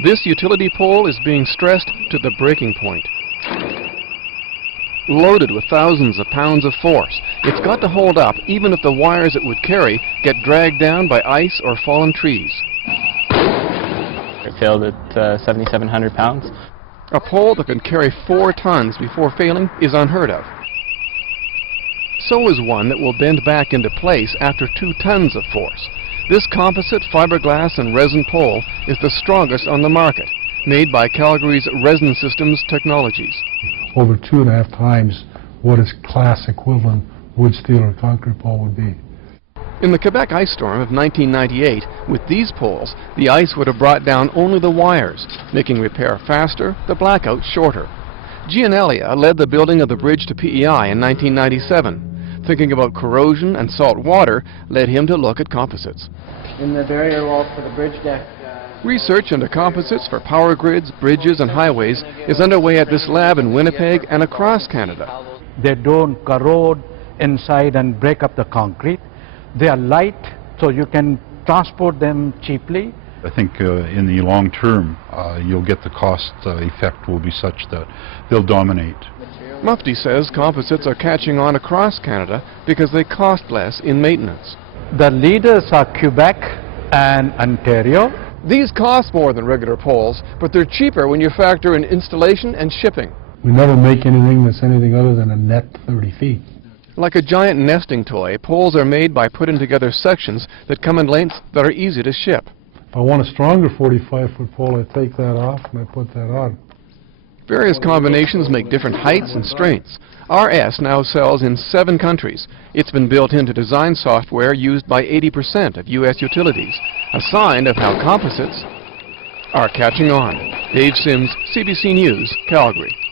This utility pole is being stressed to the breaking point. Loaded with thousands of pounds of force, it's got to hold up even if the wires it would carry get dragged down by ice or fallen trees. It failed at 7,700 pounds. A pole that can carry 4 tons before failing is unheard of. So is one that will bend back into place after 2 tons of force. This composite fiberglass and resin pole is the strongest on the market, made by Calgary's Resin Systems Technologies. Over 2.5 times what its class equivalent wood, steel or concrete pole would be. In the Quebec ice storm of 1998, with these poles, the ice would have brought down only the wires, making repair faster, the blackout shorter. Gianellia led the building of the bridge to PEI in 1997. Thinking about corrosion and salt water led him to look at composites. In the barrier walls for the bridge deck. Research into composites for power grids, bridges and highways is underway at this lab in Winnipeg and across Canada. They don't corrode inside and break up the concrete. They are light, so you can transport them cheaply. I think in the long term, you'll get the cost effect will be such that they'll dominate. Mufti says composites are catching on across Canada because they cost less in maintenance. The leaders are Quebec and Ontario. These cost more than regular poles, but they're cheaper when you factor in installation and shipping. We never make anything that's anything other than a net 30 feet. Like a giant nesting toy, poles are made by putting together sections that come in lengths that are easy to ship. If I want a stronger 45-foot pole, I take that off and I put that on. Various combinations make different heights and strengths. RS now sells in 7 countries. It's been built into design software used by 80% of U.S. utilities, a sign of how composites are catching on. Dave Sims, CBC News, Calgary.